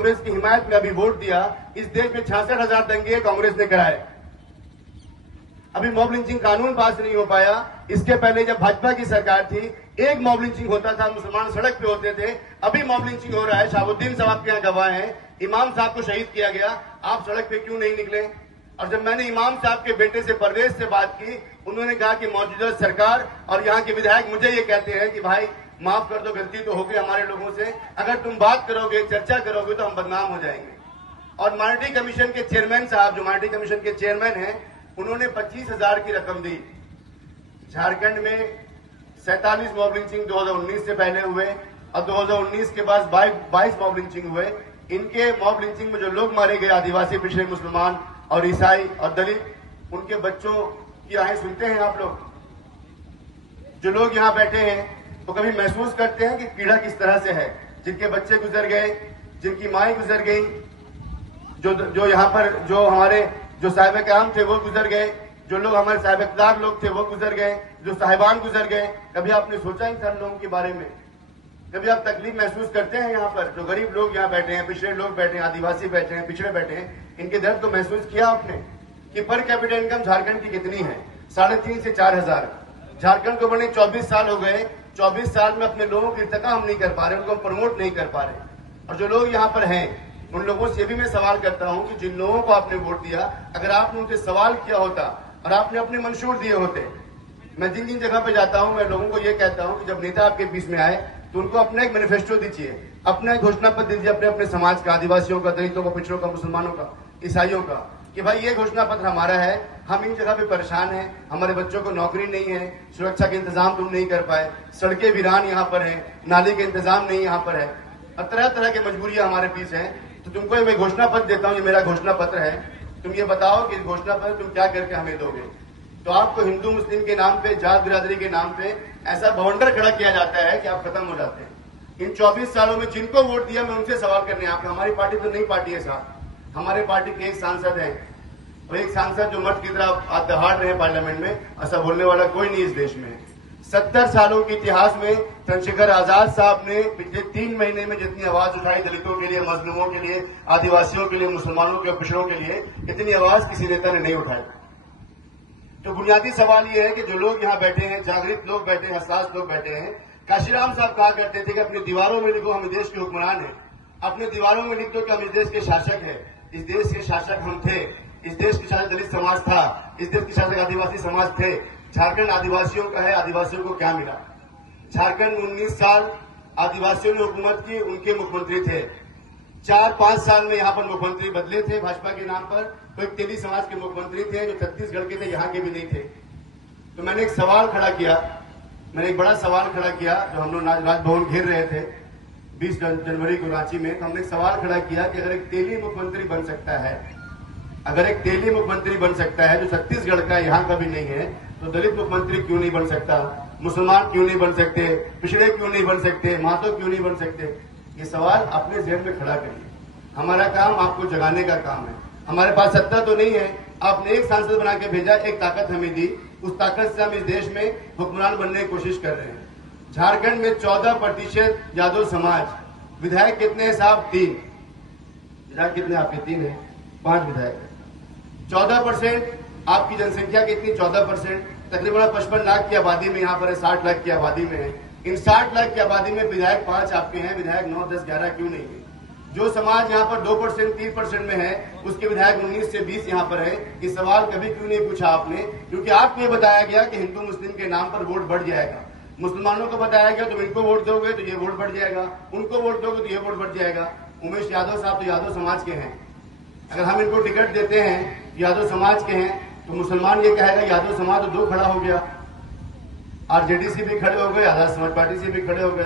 कांग्रेस की हिमायत में अभी वोट दिया, इस देश में 66,000 दंगे कांग्रेस ने कराए। अभी मॉब लिंचिंग कानून पास नहीं हो पाया। इसके पहले जब भाजपा की सरकार थी, एक मॉब लिंचिंग होता था, मुसलमान सड़क पे होते थे। अभी मॉब लिंचिंग हो रहा है। शहाबुद्दीन साहब के यहाँ गवाह हैं, इमाम साहब को शहीद किया गया, आप सड़क पे क्यों नहीं निकले? और जब मैंने इमाम साहब के बेटे से परवेज से बात की, उन्होंने कहा कि मौजूदा सरकार और यहाँ के विधायक मुझे ये कहते हैं कि भाई माफ कर दो, गलती तो हो गई हमारे लोगों से, अगर तुम बात करोगे, चर्चा करोगे तो हम बदनाम हो जाएंगे। और माइनॉरिटी कमीशन के चेयरमैन साहब, जो माइनॉरिटी कमीशन के चेयरमैन हैं, उन्होंने 25,000 की रकम दी। झारखंड में 47 मॉब लिंचिंग 2019 से पहले हुए और 2019 के बाद 22 मॉब लिंचिंग हुए। इनके मॉब लिंचिंग में जो लोग मारे गए, आदिवासी, पिछड़े, मुसलमान और ईसाई और दलित, उनके बच्चों की आहें सुनते हैं आप लोग? जो लोग यहाँ बैठे हैं वो कभी महसूस करते हैं कि पीड़ा किस तरह से है? जिनके बच्चे गुजर गए, जिनकी माएं गुजर गई, जो यहाँ पर जो हमारे जो साहिब क़याम थे वो गुजर गए, जो लोग हमारे साहिब इक़्तिदार लोग थे वो गुजर गए, जो साहिबान गुजर गए। कभी आपने सोचा इन सारे लोगों के बारे में? कभी आप तकलीफ महसूस करते हैं? यहाँ पर जो गरीब लोग यहाँ बैठे हैं, पिछड़े लोग बैठे हैं, आदिवासी बैठे हैं, पिछड़े बैठे हैं, इनके दर्द तो महसूस किया आपने कि पर कैपिटा इनकम झारखंड की कितनी है? 3,500 से 4,000। झारखंड को बने 24 साल हो गए। 24 साल में अपने लोगों की इर्तिका हम नहीं कर पा रहे, उनको प्रमोट नहीं कर पा रहे। और जो लोग यहाँ पर हैं, उन लोगों से भी मैं सवाल करता हूं कि जिन लोगों को आपने वोट दिया, अगर आपने उनसे सवाल किया होता और आपने अपने मंशूर दिए होते। मैं जिन जिन जगह पे जाता हूं, मैं लोगों को ये कहता हूं कि जब नेता आपके बीच में आए तो उनको अपना एक मैनिफेस्टो दीजिए, अपना एक घोषणा पत्र दीजिए अपने अपने समाज का, आदिवासियों का, दलितों का, पिछड़ों का, मुसलमानों का, ईसाइयों का, कि भाई ये घोषणा पत्र हमारा है, हम इन जगह पे परेशान हैं, हमारे बच्चों को नौकरी नहीं है, सुरक्षा के इंतजाम तुम नहीं कर पाए, सड़कें वीरान यहाँ पर है, नाली के इंतजाम नहीं यहाँ पर है, और तरह तरह की मजबूरियां हमारे बीच हैं। तो तुमको मैं घोषणा पत्र देता हूं, ये मेरा घोषणा पत्र है, तुम ये बताओ कि इस घोषणा पत्र तुम क्या करके हमें दोगे? तो आपको हिंदू मुस्लिम के नाम पे, जात बिरादरी के नाम पे ऐसा बवंडर खड़ा किया जाता है कि आप खत्म हो जाते हैं। इन 24 सालों में जिनको वोट दिया, मैं उनसे सवाल करने आपका, हमारी पार्टी तो नई पार्टी है साहब, हमारे पार्टी के एक सांसद है और एक सांसद जो मठ की तरह दहाड़ रहे हैं पार्लियामेंट में, ऐसा बोलने वाला कोई नहीं इस देश में। 70 सालों के इतिहास में चंद्रशेखर आजाद साहब ने पिछले 3 महीने में जितनी आवाज उठाई दलितों के लिए, मजलूमों के लिए, आदिवासियों के लिए, मुसलमानों के, पिछड़ों के लिए, इतनी आवाज किसी नेता ने नहीं उठाई। तो बुनियादी सवाल ये है कि जो लोग यहाँ बैठे हैं, जागृत लोग बैठे हैं, हसास लोग बैठे हैं, काशीराम साहब कहा करते थे कि अपनी दीवारों में लिखो हम इस देश के हुक्मरान हैं, अपने दीवारों में लिख दो कि हम इस देश के शासक हैं। इस देश के शासक हम थे, इस देश के शासक दलित समाज था, इस देश के शासक आदिवासी समाज थे। झारखंड आदिवासियों का है, आदिवासियों को क्या मिला? झारखंड में 19 साल आदिवासियों ने हुकूमत की, उनके मुख्यमंत्री थे। 4-5 साल में यहाँ पर मुख्यमंत्री बदले थे भाजपा के नाम पर, तो एक तेली समाज के मुख्यमंत्री थे जो छत्तीसगढ़ के थे, यहाँ के भी नहीं थे। तो मैंने एक सवाल खड़ा किया, मैंने एक बड़ा सवाल खड़ा किया, जो हम लोग राजभवन घेर रहे थे 20 जनवरी को रांची में, तो हमने एक सवाल खड़ा किया कि अगर एक तेली मुख्यमंत्री बन सकता है, अगर एक तेली मुख्यमंत्री बन सकता है जो छत्तीसगढ़ का, यहाँ का भी नहीं है, तो दलित मुख्यमंत्री क्यों नहीं बन सकता? मुसलमान क्यों नहीं बन सकते? पिछड़े क्यों नहीं बन सकते? महतो क्यों नहीं बन सकते? ये सवाल अपने जहन में खड़ा करिए। हमारा काम आपको जगाने का काम है। हमारे पास सत्ता तो नहीं है, आपने एक सांसद बना के भेजा, एक ताकत हमें दी, उस ताकत से हम इस देश में हुक्मरान बनने की कोशिश कर रहे हैं। झारखंड में 14% यादव समाज, विधायक कितने हैं साहब? 3 विधायक कितने आपके? 3 है, 5 विधायक। 14% आपकी जनसंख्या कितनी? 14%, तकरीबन 55 लाख की आबादी में यहाँ पर है, 60 लाख की आबादी में है। इन 60 लाख की आबादी में विधायक 5 आपके हैं, विधायक 9, 10, 11 क्यों नहीं है? जो समाज यहाँ पर 2%, 3% में है, उसके विधायक 19 से 20 यहाँ पर है। ये सवाल कभी क्यों नहीं पूछा आपने? क्योंकि आपको ये बताया गया कि हिंदू मुस्लिम के नाम पर वोट बढ़ जाएगा। मुसलमानों को बताया गया तुम इनको वोट दोगे तो ये वोट बढ़ जाएगा, उनको वोट दोगे तो ये वोट बढ़ जाएगा। उमेश यादव साहब तो यादव समाज के हैं, अगर हम इनको टिकट देते हैं, यादव समाज के हैं, तो मुसलमान ये कहेगा यादव समाज तो 2 खड़ा हो गया, आरजेडी से भी खड़े हो गए, आजाद समाज पार्टी से भी खड़े हो गए।